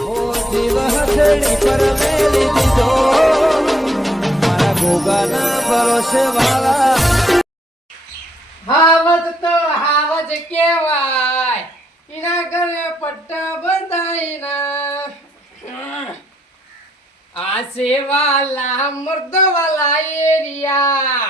ઓ જીવ હથેળી પર મેલી દીધો મારા ગોગાના ભરોસે વાળા હાવજ તો હાવજ કેવાય એના ઘરે પટ્ટા બંધાઈના આ સેવાલા મર્દવાલા એરિયા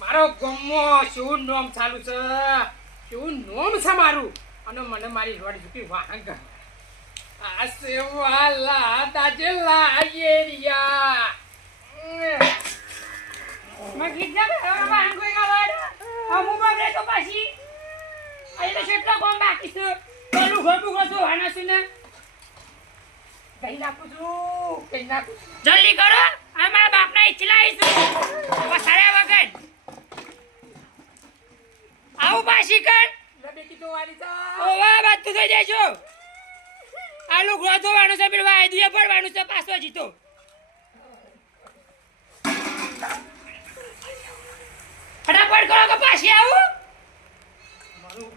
મારો ગમો શું નોમ ચાલુ છે શું નોમ છે મારું અને મને મારી રોડ ચૂકી વાહન આ સેવાલા દાજેલા એરિયા મેં કીધું કે વાહન કોઈ ગાવાડ હમુ બગડે તો પાછી આઈને કેટલા કોમ બાકી છે પેલું ઘટું ગતો આના સુને કઈ નાખું જલ્દી કરો આ મારા બાપના ઈચલાઈ છું વસાડ્યા વગર આવું પાછી કર બેટી તો વાલી તા ઓવા બાત તું થઈ જઈજો આલુ ગ્રોધો વાનું છે પેલું આઈડિયા પડવાનું છે પાછો જીતો ફટાફટ કરો કે પાછી આવું મારું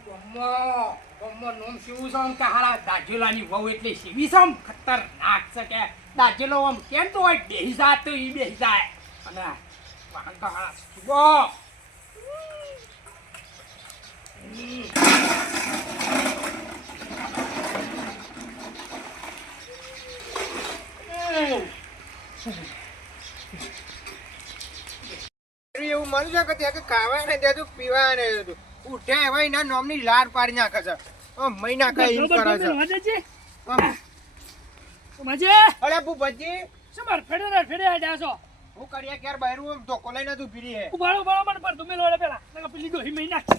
ગમ્મો નોમ શિવું છે કે હારા દાજેલાની વહુ એટલે શિવી છે ખતરનાક છે કે દાજેલો આમ કેમ તો હોય બેહી જાય તો ઈ બેહી જાય અને વાહન તો હારા સુગો એવું મન છે કે ત્યાં ખાવા ને ત્યાં પીવા ને ઉઠ્યા એવા એના નોમની લાડ પાડી નાખે છે મહિના કઈ એમ કરે છે અરે ભૂપતજી શું માર ફેડે આડ્યા છો હું કરીએ ક્યાર બહાર ધોકો લઈને તું ફીરી હે ઉભાળો મને પર તમે લોડે પેલા નકા પેલી ગો હિમે નાખ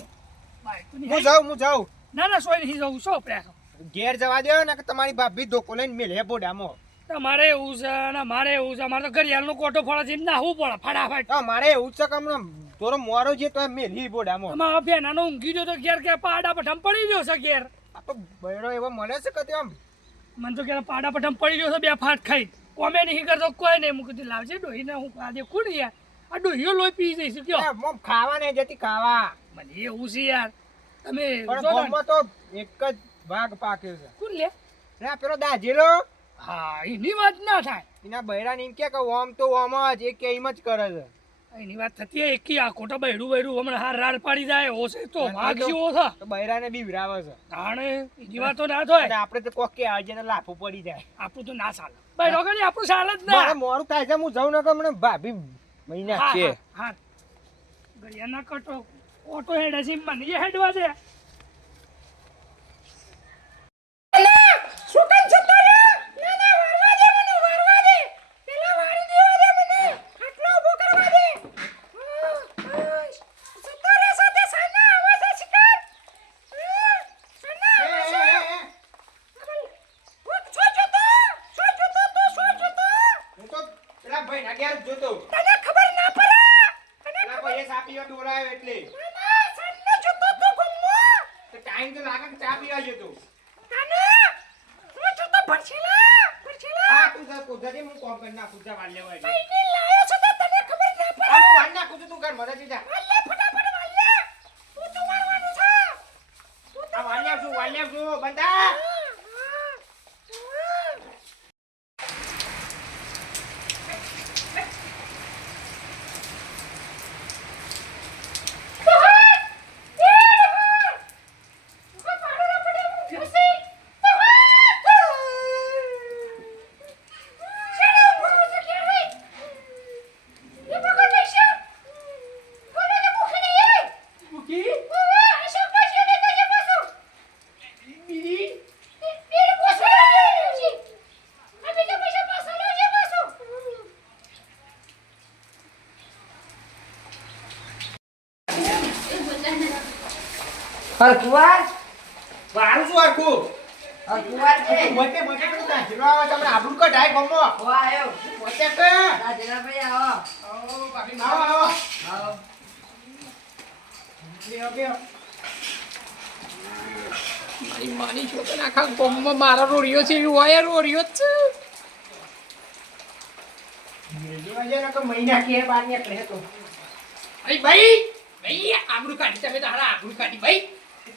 હું જાઉં ના સોય નહીં જાઉં શું પ્રેસો ઘેર જવા દે ને કે તમારી ભાભી ધોકો લઈને મેલે બોડામાં તમારે એવું છે ને મારે એવું છે મારે તો ઘડિયાળનો કોટો ફળે છે ના હું પડે ફટાફટ મારે એવું છે કે હમણાં થોડો મોરો છે તો મેલી બોડામાં અમારા ફેનાનો ઊંઘી ગયો તો ઘેર કે પાડા પઠમ પડી ગયો છે ઘેર આ તો બૈરો એવો મળે છે કે તેમ મને તો ઘેર પાડા પઠમ પડી ગયો છે બે ફાટ ખાઈ કોમે નહીં કરતો કોઈ નહીં હું કીધું લાવજે ડોહીને હું આજે કોણ યાર આ ડોહીઓ લોહી પી જઈશું કયો ખાવા નહીં જતી ખાવા મને એવું છે યાર તમે તો એક જ ભાગ પાક્યો છે કોણ લે પેલો દાજેલો હા એની વાત ના થાય એના બૈરાને એમ કે ઓમ તો ઓમ જ એ કે એમ જ કરે છે એની વાત થતી હોય એકી આ ખોટા બૈરું હમણાં હાર પાડી જાય ઓછે તો ભાગશી ઓછા તો બૈરાને બી વિરાવે છે તાણે એની વાત તો ના થાય આપણે તો કોક કે આજે તો લાફો પડી જાય આપણું તો ના ચાલે બૈરો કરી આપણું ચાલે જ ના મોડું થાય છે હું જાઉં ને કે મને ભાભી મહિના છે હા ગળિયાના કટો ઓટો હેડે છે મને હેડવા દે ટાઈમ તો લાગે ચા પીવા જતો તું કુદરતી હું કોમ કરી નાખું જા વાલ લેવા હું વાલ નાખું છું તું કર મદદ જા વાલ લેવશું બંધા હરકુવાર મારું શું આખું હરકુવાર છે મોટે મોટે પેલું દાંતેલો આવે તમને આબરૂ કઢાય ગમો ઓ આયો મોટે કે રાજેલા ભાઈ આવો ઓ બાકી આવો આવો બેહો મારી માની છોકરા આખા ગામમાં મારો રોડિયો છે એવું હોય રોડિયો જ છે જોવા જાય ને કે મહિના કે બાર ને કરે તો ભાઈ ભાઈ આબરૂ કાઢી તમે તારા આબરૂ કાઢી ભાઈ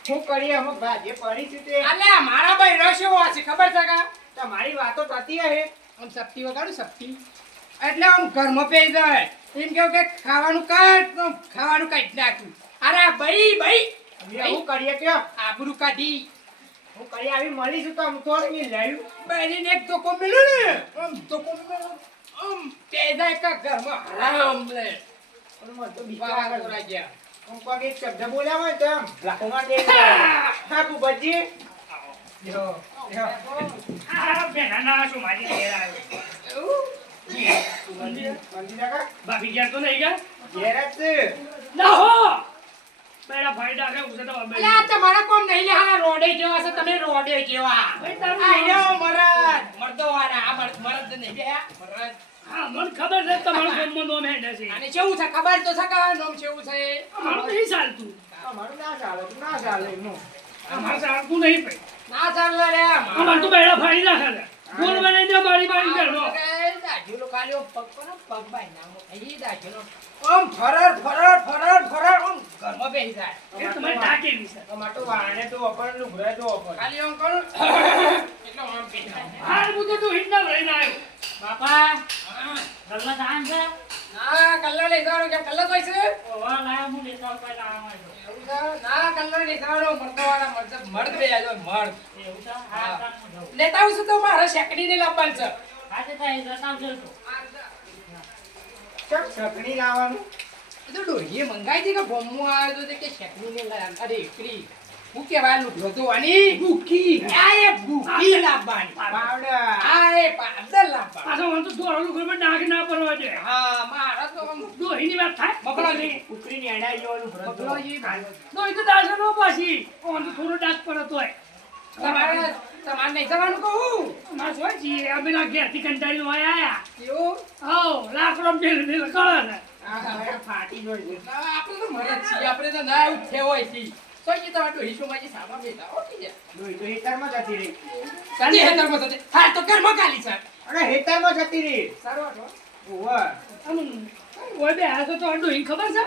શું કરીએ અમે બાજે પડી છે તે અલ્યા મારા ભાઈ રસ્યો છે ખબર છે કા તમારી વાતો થતી હે આમ સપ્તી વગાડું સપ્તી એટલે આમ ઘરમાં પે જાય એમ કેવું કે ખાવાનું કાઢ તો ખાવાનું કાઢી નાખ્યું અરે ભાઈ ભાઈ શું કરીએ કે આબરૂ કાઢી હું કરી આવી મળીશું તો આમ થોડી ની લડ્યું બહેરીને એક ધોકો મળ્યો ને આમ ધોકો મળ્યો આમ તે જાય કે ઘરમાં હરામ લે પણ મને તો બીક વાહ લાગે તોરા ગયા હું કોક એક શબ્દ બોલ્યા હોય તો આમ લાખોમાં દે હા બુબજી જો આ બેનાના શું મારી ઘેર આવ્યો મંદી કાકા ભાભી ઘેર તો નહીં ગયા ઘેર જ છે ના હો પેલા ભાઈ ડાકે ઉસે તો અબે અલ્યા તમારા કોમ નહીં લે હાલા રોડે જેવા છે તમે રોડે જેવા ભાઈ તારું આયો મરદ મરદો વાળા આ મરદ નહીં બે મરદ હા મને ખબર છે તમારું ગામમાં નોમ હેડે છે અને કેવું છે ખબર તો છે કે નામ કેવું છે અમારું નહીં ચાલતું અમારું ના ચાલે એમનું અમારે ચાલતું નહીં ભાઈ ના ચાલે રે અમારે તો બેડા ફાડી નાખે છે બોલ બનાવી દે મારી બારી ઘરનો દાજુલો કાલ્યો પગ પર પગ બાઈ નામો અહીં દાજુલો આમ ફરર આમ ઘરમાં બેસી જાય એ તમારી ટાકેલી છે અમાર તો વાણે તો અપર લુગરે તો અપર ખાલી આમ કરું એટલે આમ બેસી જાય હાલ મુજે તો હિંડા લઈને આવ્યો બાપા ગલ્લા દાન છે ના કલ્લો લઈ જવાનું કેમ કલ્લો કોઈ છે ઓવા લાયા હું લેતા કોઈ લાવવા એવું છે ના કલ્લો લઈ જવાનું મરદવાળા મર્દ બે આજો મર્દ એવું છે હા તાન હું જાઉં લેતા આવું છું તો મારે શેકડીને લાવવાનું છે આજે થાય જતા આવજો તો ચમ સગણી લાવવાનું એ તો ડોહીએ મંગાઈ હતી કે બોમ્બો આવ્યો તો તે કે શેકડીને લાવ અરે એકરી હું કેવાય લૂંટલો તો આની ભૂકી આ એ ભૂકી લાવવાની પાવડા આ એ પાદર લાવવાની પાછો મને તો દોડલું ઘરમાં ડાઘ ના પડવા દે હા મારા તો આમ દોહીની વાત થાય બકલોજી ઉકરીને એડાઈ જવાનું ભરત બકલોજી દોહી તો દાસો નો પાછી ઓન તો થોડો ડાક પડતો હોય તમારે નહીં જવાનું કહું મારે શું છીએ અમે ના ઘેરથી કંટાળી હોય આયા એવું આવો લાકડો મેલ મેલ કરે ને આ હવે ફાટી જોઈ છે ના, આપણે તો મરદ છીએ આપણે તો ના ઉઠે હોય છી તો કે તમારે ડોહી શું સામા બેઠા હો કે જોઈ તો હેતરમાં જતી રહી કદી હેતરમાં થતે હા તો ઘરમાં ગાલી છે અરે હેતરમાં જતી રહી સારું હતો ઓવા આમ ઓય બે આ તો ડોહી ખબર છે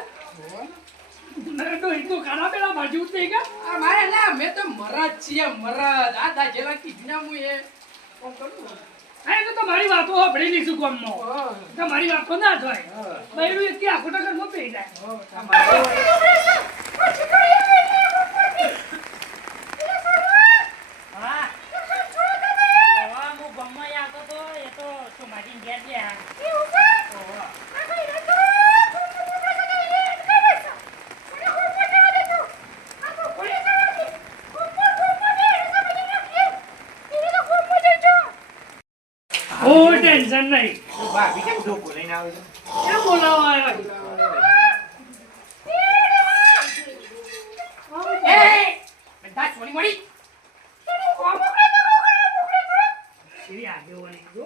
મેં ડોહી તો ખાના પેલા બાજુ જ નહીં કા આ મારે ના મેં તો મરદ છીએ મરદ આ દાજેલા કીધું હું એ કોણ કરું આ તો તમારી વાતો સાંભળી લઈશું ગામમાં તમારી વાતો ના થાય બૈરું એક આખો ઘરમાં પી જાય હા હું ગામમાં આવતો તો એ તો સોમાજી ઘેર ગયા કોઈ ટેન્શન નહીં ભાભી કેમ ધોકો લઈને આવે છે એ બોલાવા આવ્યા એ બધા છોડી મળી એવી આગેવાની જો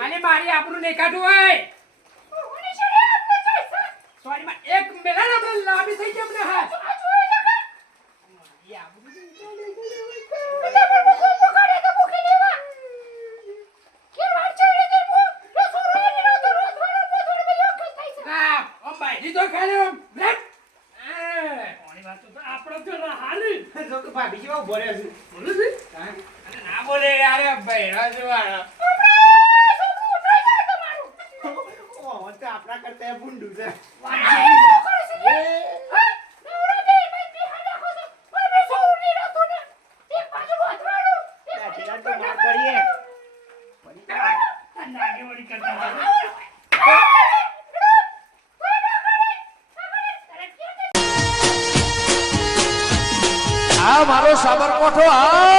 અને મારી આપણું નહીં કાઢું હોય સોરી માં એક મેલા ના આપણે લાંબી થઈ ગઈ અમને હાથ હા ઓ ભાઈ તો ખાલી બ્રેક કોની વાત તો આપણો તો હારી જો કે ભાભી કેવા ઉભો રહ્યો છે બોલું છે હા ના બોલે યાર ભાઈ રાજવાળા ઓ તો આપણા કરતા ભૂંડું છે દાઢીલા તો માર કરીએ આગેવાળી કરતા આ મારો સાબરકોઠો આ